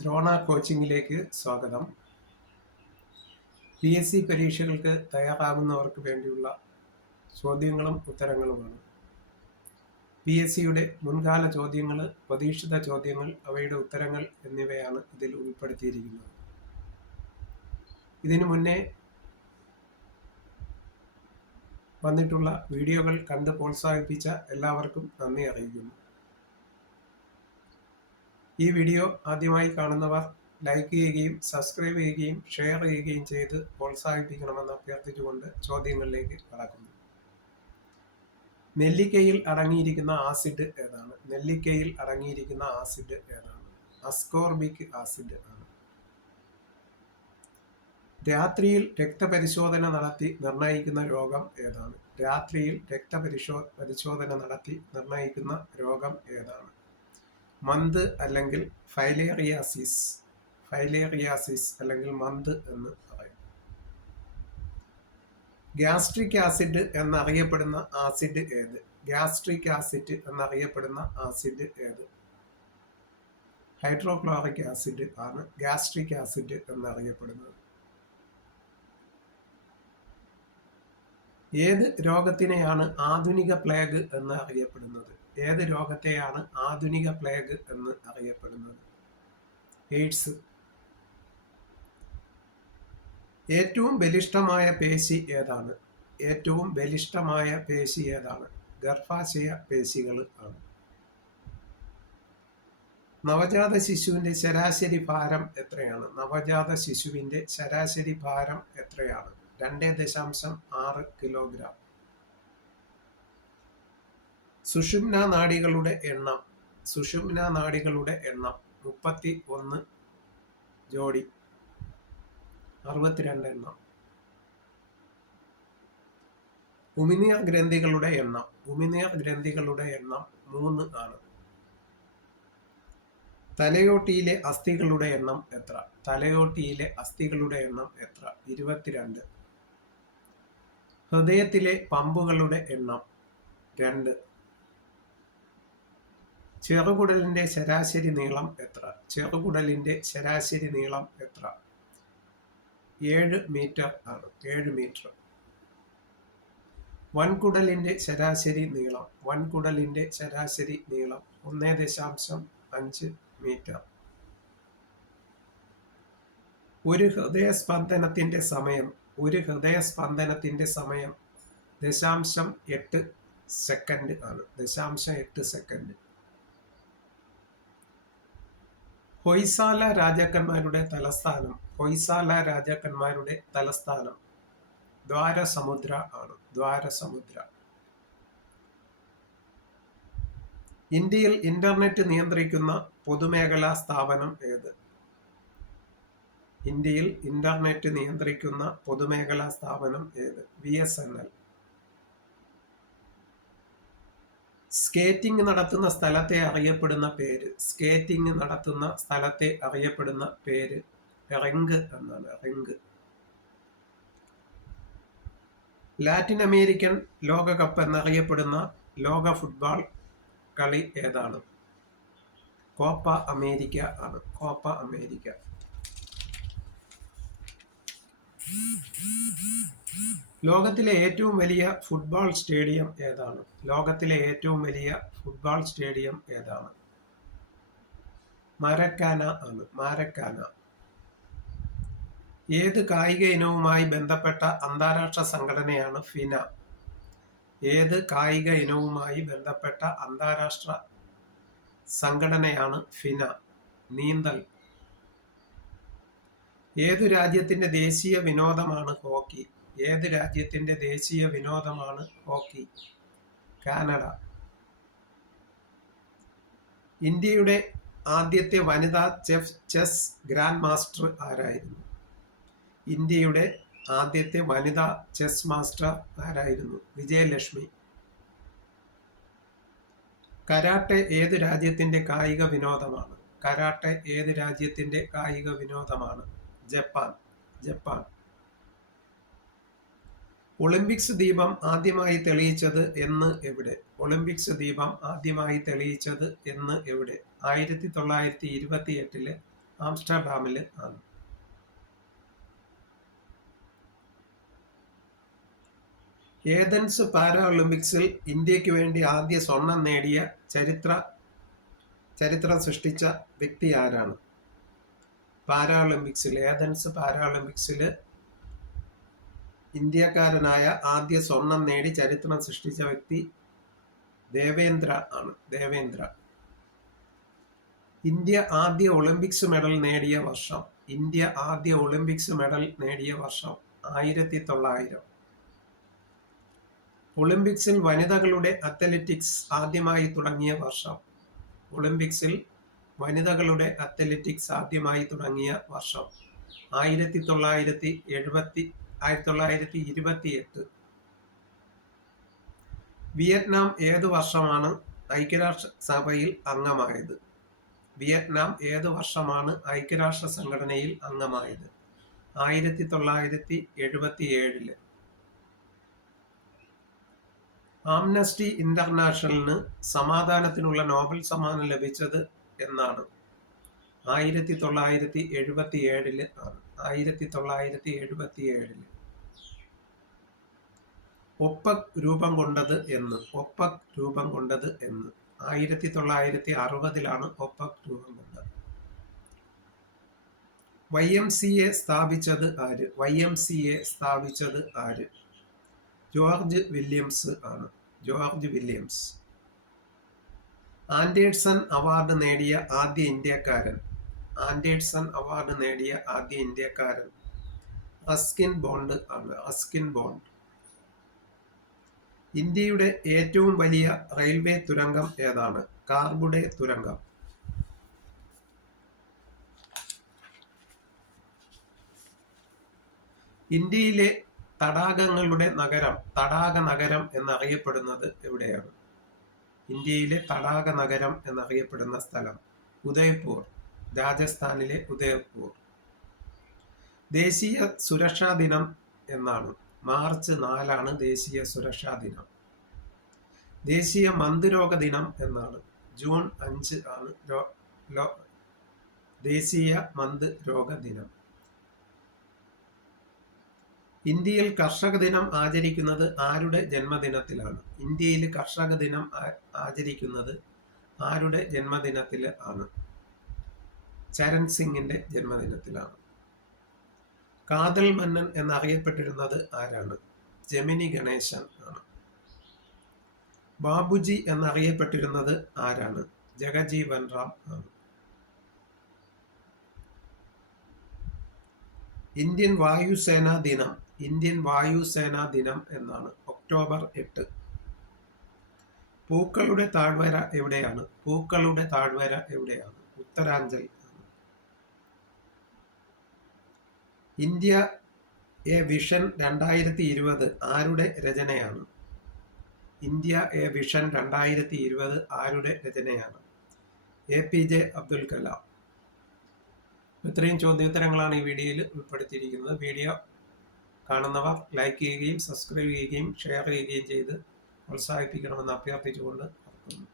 ദ്രോണ കോച്ചിങ്ങിലേക്ക് സ്വാഗതം. PSC പരീക്ഷകൾക്ക് തയ്യാറാകുന്നവർക്ക് വേണ്ടിയുള്ള ചോദ്യങ്ങളും ഉത്തരങ്ങളുമാണ്. PSCയുടെ മുൻകാല ചോദ്യങ്ങൾ, പ്രതീക്ഷിത ചോദ്യങ്ങൾ, അവയുടെ ഉത്തരങ്ങൾ എന്നിവയാണ് ഇതിൽ ഉൾപ്പെടുത്തിയിരിക്കുന്നത്. ഇതിനു മുന്നേ വന്നിട്ടുള്ള വീഡിയോകൾ കണ്ട് പ്രോത്സാഹിപ്പിച്ച എല്ലാവർക്കും നന്ദി അറിയിക്കുന്നു. ഈ വീഡിയോ ആദ്യമായി കാണുന്നവർ ലൈക്ക് ചെയ്യുകയും സബ്സ്ക്രൈബ് ചെയ്യുകയും ഷെയർ ചെയ്യുകയും ചെയ്ത് പ്രോത്സാഹിപ്പിക്കണമെന്ന് അഭ്യർത്ഥിച്ചുകൊണ്ട് ചോദ്യങ്ങളിലേക്ക് കടക്കുന്നു. നെല്ലിക്കയിൽ അടങ്ങിയിരിക്കുന്ന ആസിഡ് ഏതാണ്? നെല്ലിക്കയിൽ അടങ്ങിയിരിക്കുന്ന ആസിഡ് ഏതാണ്? അസ്കോർബിക് ആസിഡ് ആണ്. രാത്രിയിൽ രക്തപരിശോധന നടത്തി നിർണയിക്കുന്ന രോഗം ഏതാണ്? രാത്രിയിൽ രക്തപരിശോധന നടത്തി നിർണയിക്കുന്ന രോഗം ഏതാണ്? മന്ത് അല്ലെങ്കിൽ ഫൈലേറിയാസിസ് അല്ലെങ്കിൽ മന്ത് എന്ന് പറയും. ഗ്യാസ്ട്രിക് ആസിഡ് എന്നറിയപ്പെടുന്ന ആസിഡ് ഏത്? ഗ്യാസ്ട്രിക് ആസിഡ് എന്നറിയപ്പെടുന്ന ആസിഡ് ഏത്? ഹൈഡ്രോക്ലോറിക് ആസിഡ് ആണ് ഗ്യാസ്ട്രിക് ആസിഡ് എന്നറിയപ്പെടുന്നത്. ഏത് രോഗത്തിനെയാണ് ആധുനിക പ്ലേഗ് എന്ന് അറിയപ്പെടുന്നത്? ഏത് രോഗത്തെയാണ് ആധുനിക പ്ലേഗ് എന്ന് അറിയപ്പെടുന്നത്? എയ്ഡ്സ്. ഏറ്റവും ബലിഷ്ഠമായ പേശി ഏതാണ്? ഏറ്റവും ബലിഷ്ഠമായ പേശി ഏതാണ്? ഗർഭാശയ പേശികൾ ആണ്. നവജാത ശിശുവിന്റെ ശരാശരി ഭാരം എത്രയാണ്? നവജാത ശിശുവിന്റെ ശരാശരി ഭാരം എത്രയാണ്? 2.6 കിലോഗ്രാം. സുഷുമ്ന നാഡികളുടെ എണ്ണം 31 ജോഡി, 62 എണ്ണം. ഉമിനീർ ഗ്രന്ഥികളുടെ എണ്ണം 3 ആണ്. തലയോട്ടിയിലെ അസ്ഥികളുടെ എണ്ണം എത്ര? തലയോട്ടിയിലെ അസ്ഥികളുടെ എണ്ണം എത്ര? 22. ഹൃദയത്തിലെ പമ്പുകളുടെ എണ്ണം 2. ചെറുകുടലിന്റെ ശരാശരി നീളം എത്ര? ചെറുകുടലിന്റെ ശരാശരി നീളം എത്ര? 7 മീറ്റർ ആണ്. 7 മീറ്റർ. വൻകുടലിന്റെ ശരാശരി നീളം 1.5 മീറ്റർ. ഒരു ഹൃദയസ്പന്ദനത്തിന്റെ സമയം 0.8 സെക്കൻഡ് ആണ്. 0.8 സെക്കൻഡ്. ഹൊയ്സാല രാജാക്കന്മാരുടെ തലസ്ഥാനം ദ്വാരസമുദ്ര ആണ്. ദ്വാരസമുദ്ര. ഇന്ത്യയിൽ ഇന്റർനെറ്റ് നിയന്ത്രിക്കുന്ന പൊതുമേഖലാ സ്ഥാപനം ഏത്? ഇന്ത്യയിൽ ഇന്റർനെറ്റ് നിയന്ത്രിക്കുന്ന പൊതുമേഖലാ സ്ഥാപനം ഏത്? BSNL. സ്കേറ്റിംഗ് നടത്തുന്ന സ്ഥലത്തെ അറിയപ്പെടുന്ന പേര് റിംഗ് എന്നാണ്. റിംഗ്. ലാറ്റിൻ അമേരിക്കൻ ലോകകപ്പ് എന്നറിയപ്പെടുന്ന ലോക ഫുട്ബോൾ കളി ഏതാണ്? കോപ്പ അമേരിക്ക ആണ്. Copa America. ലോകത്തിലെ ഏറ്റവും വലിയ ഫുട്ബോൾ സ്റ്റേഡിയം ഏതാണ്? ലോകത്തിലെ ഏറ്റവും വലിയ ഫുട്ബോൾ സ്റ്റേഡിയം ഏതാണ്? മാരക്കാന ആണ്. മാരക്കാന. ഏത് കായിക ഇനവുമായി ബന്ധപ്പെട്ട അന്താരാഷ്ട്ര സംഘടനയാണ് ഫിന? ഏത് കായിക ഇനവുമായി ബന്ധപ്പെട്ട അന്താരാഷ്ട്ര സംഘടനയാണ് ഫിന? നീന്തൽ. ഏതു രാജ്യത്തിന്റെ ദേശീയ വിനോദമാണ് ഹോക്കി? ഏത് രാജ്യത്തിന്റെ ദേശീയ വിനോദമാണ് ഹോക്കി? കാനഡ. ഇന്ത്യയുടെ ആദ്യത്തെ വനിതാ ചെസ് ഗ്രാൻഡ് മാസ്റ്റർ ആരായിരുന്നു? ഇന്ത്യയുടെ ആദ്യത്തെ വനിതാ ചെസ് മാസ്റ്റർ ആരായിരുന്നു? വിജയലക്ഷ്മി. കരാട്ടെ ഏത് രാജ്യത്തിന്റെ കായിക വിനോദമാണ്? കരാട്ടെ ഏത് രാജ്യത്തിന്റെ കായിക വിനോദമാണ്? ജപ്പാൻ. ജപ്പാൻ. ഒളിമ്പിക്സ് ദീപം ആദ്യമായി തെളിയിച്ചത് എന്ന് എവിടെ? ഒളിമ്പിക്സ് ദീപം ആദ്യമായി തെളിയിച്ചത് എന്ന് എവിടെ? 1928 ആംസ്റ്റർഡാമിൽ ആണ്. ഏതൻസ് പാരാഒളിമ്പിക്സിൽ ഇന്ത്യക്ക് വേണ്ടി ആദ്യ സ്വർണം നേടിയ ചരിത്രം സൃഷ്ടിച്ച വ്യക്തി ആരാണ്? ഏതൻസ് പാരാഒളിമ്പിക്സിൽ ഇന്ത്യക്കാരനായ ആദ്യ സ്വർണം നേടി ചരിത്രം സൃഷ്ടിച്ച വ്യക്തി ദേവേന്ദ്ര ആണ്. ഇന്ത്യ ആദ്യ ഒളിമ്പിക്സ് മെഡൽ നേടിയ വർഷം 1900. ഒളിമ്പിക്സിൽ വനിതകളുടെ അത്ലറ്റിക്സ് ആദ്യമായി തുടങ്ങിയ വർഷം 1928. വിയറ്റ്നാം ഏതു വർഷമാണ് ഐക്യരാഷ്ട്രസഭയിൽ അംഗമായത്? വിയറ്റ്നാം ഏതു വർഷമാണ് ഐക്യരാഷ്ട്ര സംഘടനയിൽ അംഗമായത്? 1977. ആംനസ്റ്റി ഇന്റർനാഷണലിന് സമാധാനത്തിനുള്ള നോബൽ സമ്മാനം ലഭിച്ചത് എന്നാണ്? 1977 ആണ്. 1977. ഒപെക് രൂപം കൊണ്ടത് എന്ന്? 1960 ഒപെക് രൂപം കൊണ്ടത്. YMCA സ്ഥാപിച്ചത് ആര്? ജോർജ് വില്യംസ് ആണ്. ആൻഡേഴ്സൺ അവാർഡ് നേടിയ ആദ്യ ഇന്ത്യക്കാരൻ റസ്കിൻ ബോണ്ട് ആണ്. ഇന്ത്യയുടെ ഏറ്റവും വലിയ റെയിൽവേ തുരങ്കം ഏതാണ്? കാർബുഡെ തുരങ്കം. ഇന്ത്യയിലെ തടാക നഗരം എന്നറിയപ്പെടുന്നത് എവിടെയാണ്? ഇന്ത്യയിലെ തടാക നഗരം എന്നറിയപ്പെടുന്ന സ്ഥലം ഉദയ്പൂർ, രാജസ്ഥാനിലെ ഉദയ്പൂർ. ദേശീയ സുരക്ഷാ ദിനം എന്നാണ്? മാർച്ച് 4 ദേശീയ സുരക്ഷാ ദിനം. ദേശീയ മന്ദരോഗ ദിനം എന്നാണ്? ജൂൺ 5 ആണ് ദേശീയ മന്ദരോഗ ദിനം. ഇന്ത്യയിൽ കർഷക ദിനം ആചരിക്കുന്നത് ആരുടെ ജന്മദിനത്തിലാണ്? ഇന്ത്യയിൽ കർഷക ദിനം ആചരിക്കുന്നത് ആരുടെ ജന്മദിനത്തിൽ ആണ്? ചരൺ സിംഗിന്റെ ജന്മദിനത്തിലാണ്. കാതൽ മന്നൻ എന്നറിയപ്പെട്ടിരുന്നത് ആരാണ്? ജെമിനി ഗണേശൻ ആണ്. ബാബുജി എന്നറിയപ്പെട്ടിരുന്നത് ആരാണ്? ജഗജീവൻ റാം ആണ്. ഇന്ത്യൻ വായുസേനാ ദിനം എന്നാണ്? ഒക്ടോബർ 8. പൂക്കളുടെ താഴ്വര എവിടെയാണ്? ഉത്തരാഞ്ചൽ. ഇന്ത്യ എ വിഷൻ 2020 ആരുടെ രചനയാണ്? APJ അബ്ദുൽ കലാം. ഇത്രയും ചോദ്യോത്തരങ്ങളാണ് ഈ വീഡിയോയിൽ ഉൾപ്പെടുത്തിയിരിക്കുന്നത്. വീഡിയോ കാണുന്നവർ ലൈക്ക് ചെയ്യുകയും സബ്സ്ക്രൈബ് ചെയ്യുകയും ഷെയർ ചെയ്യുകയും ചെയ്ത് പ്രോത്സാഹിപ്പിക്കണമെന്ന് അഭ്യർത്ഥിച്ചുകൊണ്ട് നിർത്തുന്നു.